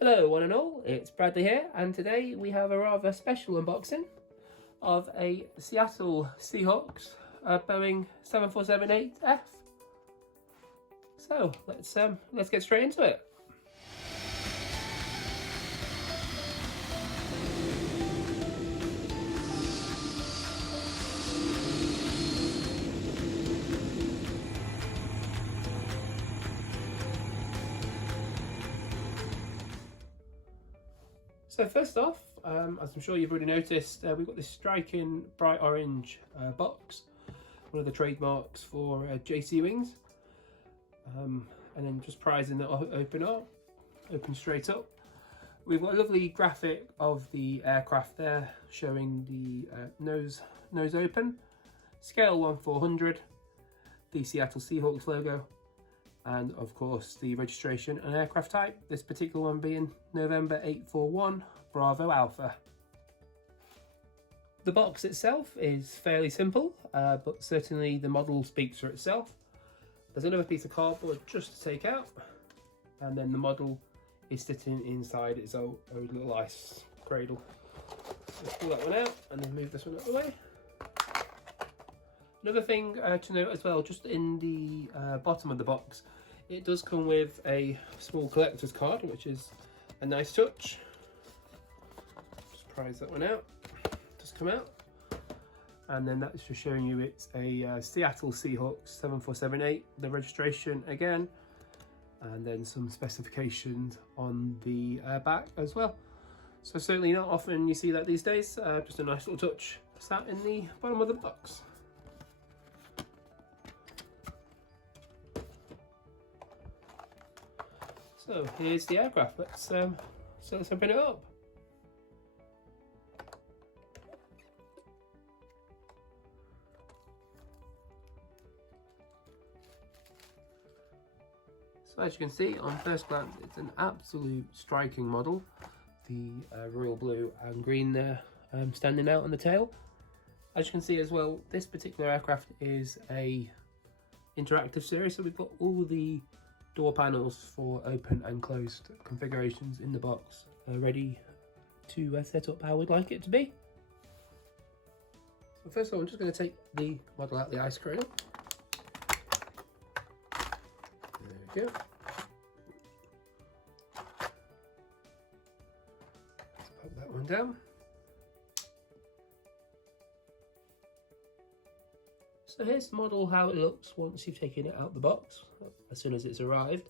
Hello one and all, it's Bradley here, and today we have a rather special unboxing of a Seattle Seahawks Boeing 747-8F. So let's get straight into it. So first off, as I'm sure you've already noticed, we've got this striking bright orange box, one of the trademarks for JC Wings. And then just prizing that open straight up. We've got a lovely graphic of the aircraft there, showing the nose open, scale 1/400, the Seattle Seahawks logo, and of course the registration and aircraft type, this particular one being November 841 Bravo Alpha. The box itself is fairly simple, but certainly the model speaks for itself. There's another piece of cardboard just to take out, and then the model is sitting inside its own little ice cradle. Let's pull that one out and then move this one out of the way. Another thing to note as well, just in the bottom of the box, it does come with a small collector's card, which is a nice touch. Just prise that one out, just come out. And then that's just showing you it's a Seattle Seahawks 747-8, the registration again, and then some specifications on the back as well. So certainly not often you see that these days, just a nice little touch sat in the bottom of the box. So here's the aircraft, let's open it up. So as you can see, on first glance, it's an absolute striking model. The royal blue and green there standing out on the tail. As you can see as well, this particular aircraft is a interactive series, so we've got all the door panels for open and closed configurations in the box, ready to set up how we'd like it to be. So first of all, I'm just going to take the model out of the ice cradle. There we go. Let's pop that one down. So here's the model, how it looks once you've taken it out of the box, as soon as it's arrived.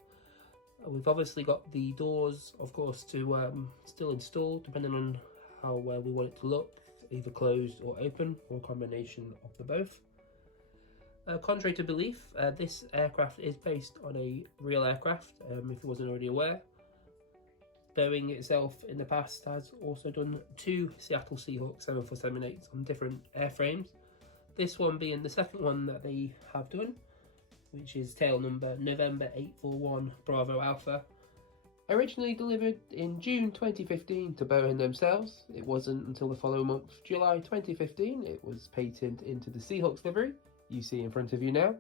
We've obviously got the doors, of course, to still install, depending on how we want it to look, either closed or open, or a combination of the both. Contrary to belief, this aircraft is based on a real aircraft, if you wasn't already aware. Boeing itself in the past has also done two Seattle Seahawks 747-8s on different airframes. This one being the second one that they have done, which is tail number November 841 Bravo Alpha. Originally delivered in June 2015 to Boeing themselves. It wasn't until the following month, July 2015, it was patented into the Seahawks livery you see in front of you now.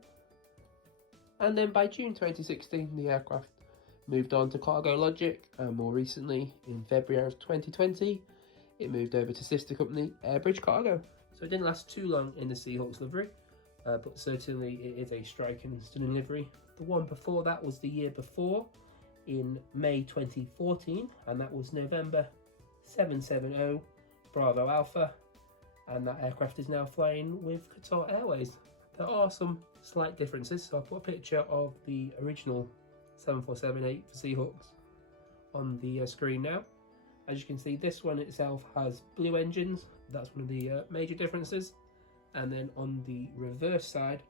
And then by June 2016, the aircraft moved on to Cargo Logic, and more recently, in February of 2020, it moved over to sister company Airbridge Cargo. So it didn't last too long in the Seahawks livery, but certainly it is a striking and stunning livery. The one before that was the year before, in May 2014, and that was November 770 Bravo Alpha, and that aircraft is now flying with Qatar Airways. There are some slight differences, so I'll put a picture of the original 747-8 for Seahawks on the screen now. As you can see, this one itself has blue engines. That's one of the major differences. And then on the reverse side,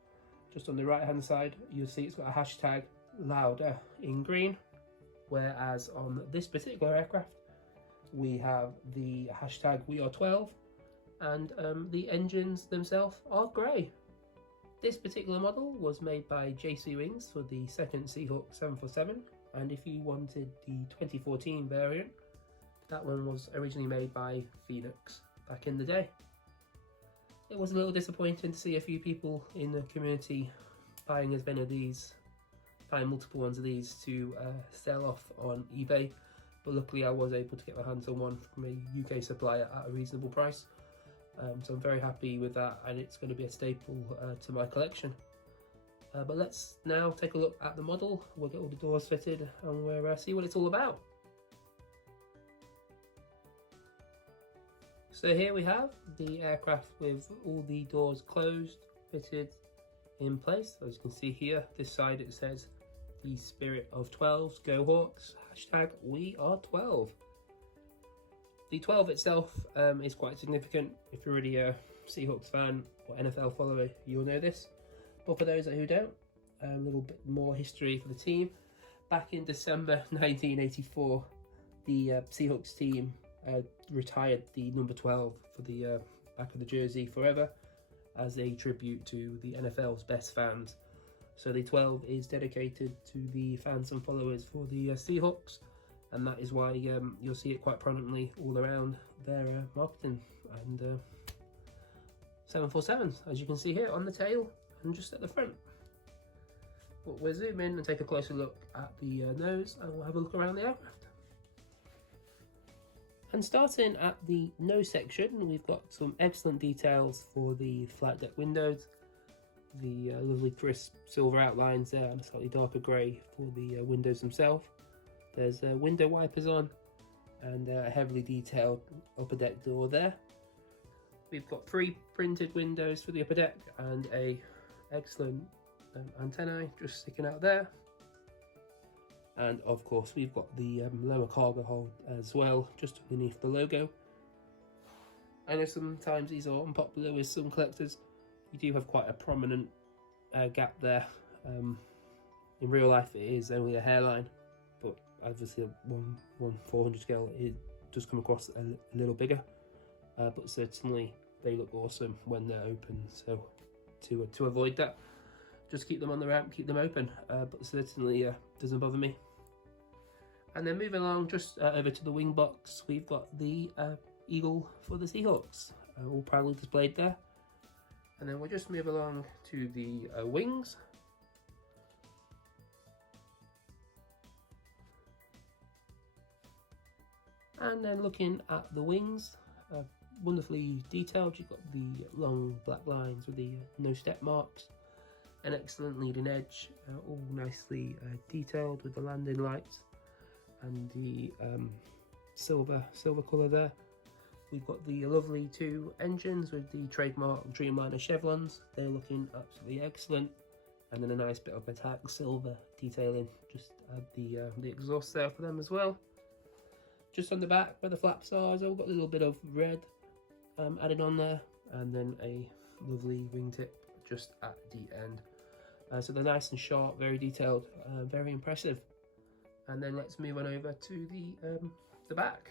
just on the right hand side, you'll see it's got a hashtag louder in green, whereas on this particular aircraft we have the hashtag we are 12, and the engines themselves are grey. This particular model was made by JC Wings for the second Seahawk 747, and if you wanted the 2014 variant, that one was originally made by Phoenix back in the day. It was a little disappointing to see a few people in the community buying as many of these, buying multiple ones of these to sell off on eBay. but luckily I was able to get my hands on one from a UK supplier at a reasonable price. So I'm very happy with that, and it's going to be a staple to my collection. But let's now take a look at the model. We'll get all the doors fitted and we'll see what it's all about. So here we have the aircraft with all the doors closed, fitted, in place. As you can see here, this side it says the spirit of 12s, go Hawks, hashtag we are 12. The 12 itself is quite significant. If you're already a Seahawks fan or NFL follower, you'll know this. But for those who don't, a little bit more history for the team. Back in December 1984, the Seahawks team retired the number 12 for the back of the jersey forever, as a tribute to the NFL's best fans. So the 12 is dedicated to the fans and followers for the Seahawks, and that is why you'll see it quite prominently all around their marketing and 747s, as you can see here on the tail and just at the front. But we'll zoom in and take a closer look at the nose, and we'll have a look around the aircraft. And starting at the nose section, we've got some excellent details for the flight deck windows, the lovely crisp silver outlines there and a slightly darker grey for the windows themselves. There's window wipers on and a heavily detailed upper deck door there. We've got 3 printed windows for the upper deck and a excellent antennae just sticking out there. And of course we've got the lower cargo hold as well, just underneath the logo. I know sometimes these are unpopular with some collectors. You do have quite a prominent gap there. In real life it is only a hairline, but obviously 1/400 scale it does come across a little bigger. But certainly they look awesome when they're open, so to avoid that, just keep them on the ramp, keep them open, but certainly doesn't bother me. And then moving along just over to the wing box, we've got the eagle for the Seahawks, all proudly displayed there. And then we'll just move along to the wings. And then looking at the wings, wonderfully detailed. You've got the long black lines with the no step marks, an excellent leading edge, all nicely detailed with the landing lights and the silver colour there. We've got the lovely 2 engines with the trademark Dreamliner chevrons. They're looking absolutely excellent, and then a nice bit of metallic silver detailing just add the exhaust there for them as well. Just on the back where the flaps are, I've got a little bit of red added on there, and then a lovely wingtip just at the end. So they're nice and sharp, very detailed, very impressive. And then let's move on over to the back.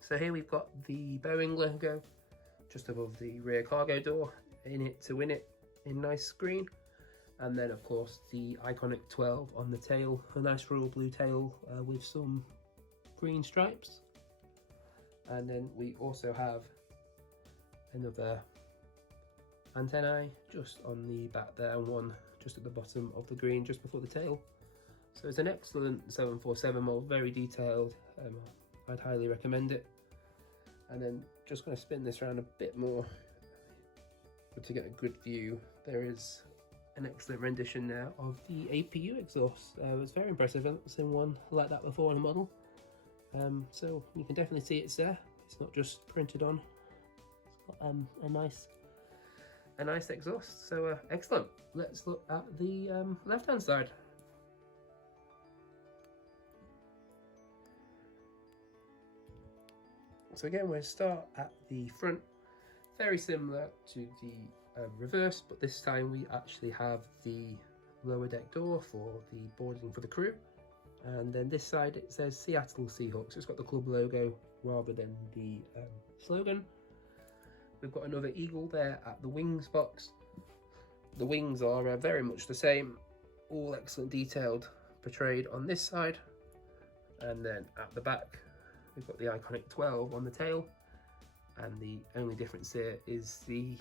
So here we've got the Boeing logo just above the rear cargo door, in it to win it in nice green. And then of course the iconic 12 on the tail, a nice royal blue tail with some green stripes. And then we also have another antennae just on the back there, and one just at the bottom of the green just before the tail. So it's an excellent 747 model, very detailed. I'd highly recommend it. And then just going to spin this around a bit more to get a good view. There is an excellent rendition now of the APU exhaust. It's very impressive. I've not seen one like that before in a model. So you can definitely see it's there. It's not just printed on. It's got a nice exhaust. So excellent. Let's look at the left-hand side. So again, we'll start at the front. Very similar to the reverse, but this time we actually have the lower deck door for the boarding for the crew. And then this side it says Seattle Seahawks. It's got the club logo rather than the slogan. We've got another eagle there at the wings box. The wings are very much the same, all excellent detailed, portrayed on this side. And then at the back we've got the iconic 12 on the tail, and the only difference here is the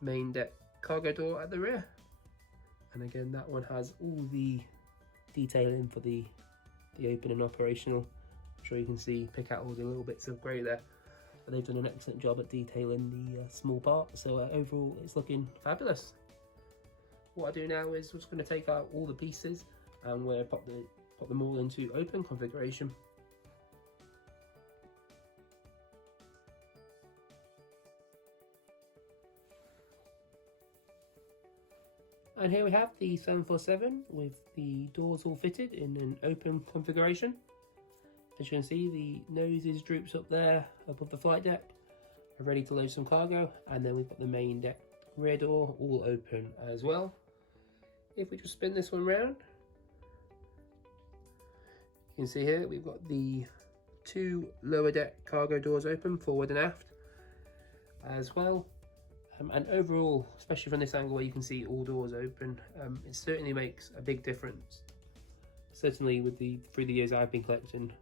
main deck cargo door at the rear. And again, that one has all the detailing for the open and operational. I'm sure you can see, pick out all the little bits of grey there. But they've done an excellent job at detailing the small part, so overall it's looking fabulous. What I do now is we're just going to take out all the pieces and we'll pop them all into open configuration. And here we have the 747 with the doors all fitted in an open configuration. As you can see, the noses droops up there above the flight deck, ready to load some cargo, and then we've got the main deck rear door all open as well. If we just spin this one round, you can see here we've got the 2 lower deck cargo doors open, forward and aft as well. And overall, especially from this angle where you can see all doors open, it certainly makes a big difference. Certainly through the years I've been collecting,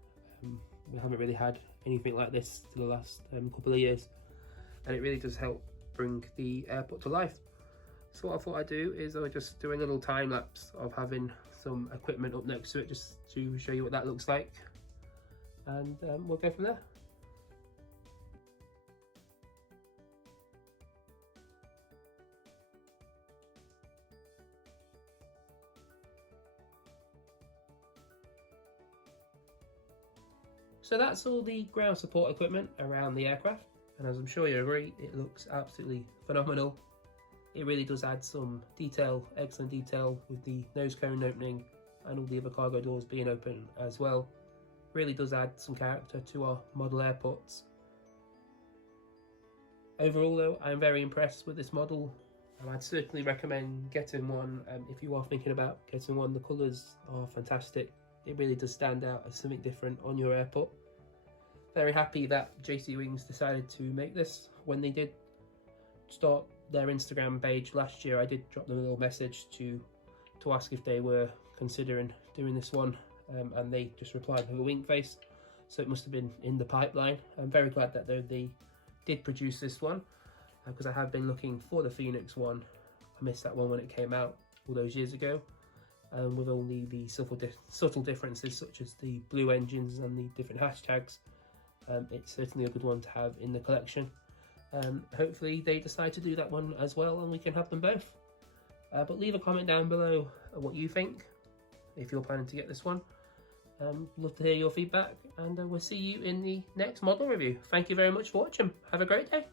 we haven't really had anything like this for the last couple of years, and it really does help bring the airport to life. So what I thought I'd do is I'll just do a little time lapse of having some equipment up next to it, just to show you what that looks like, and we'll go from there. So that's all the ground support equipment around the aircraft, and as I'm sure you agree, it looks absolutely phenomenal. It really does add some detail, excellent detail, with the nose cone opening and all the other cargo doors being open as well. Really does add some character to our model airports. Overall though, I'm very impressed with this model, and I'd certainly recommend getting one if you are thinking about getting one. The colours are fantastic. It really does stand out as something different on your airport. Very happy that JC Wings decided to make this. When they did start their Instagram page last year, I did drop them a little message to ask if they were considering doing this one, and they just replied with a wink face, so it must have been in the pipeline. I'm very glad that they did produce this one, because I have been looking for the Phoenix one. I missed that one when it came out all those years ago, with only the subtle differences such as the blue engines and the different hashtags. It's certainly a good one to have in the collection. Hopefully they decide to do that one as well, and we can have them both. But leave a comment down below what you think, if you're planning to get this one. Love to hear your feedback, and we'll see you in the next model review. Thank you very much for watching. Have a great day.